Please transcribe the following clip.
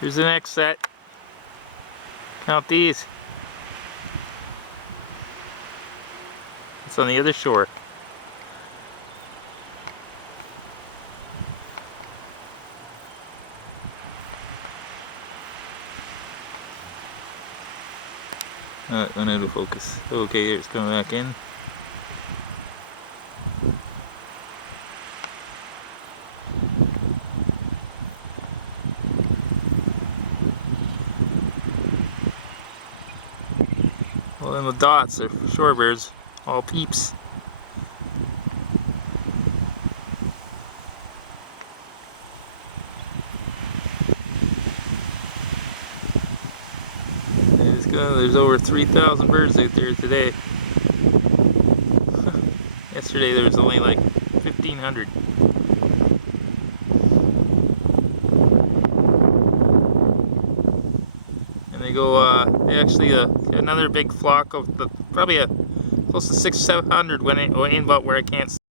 Here's the next set. Count these. It's on the other shore. It went out of focus. Okay, here it's coming back in. Well, then the dots are shorebirds, all peeps. There's over 3,000 birds out there today. Yesterday there was only like 1,500. And they go, they actually, another big flock of probably close to 600-700 went in about where I can't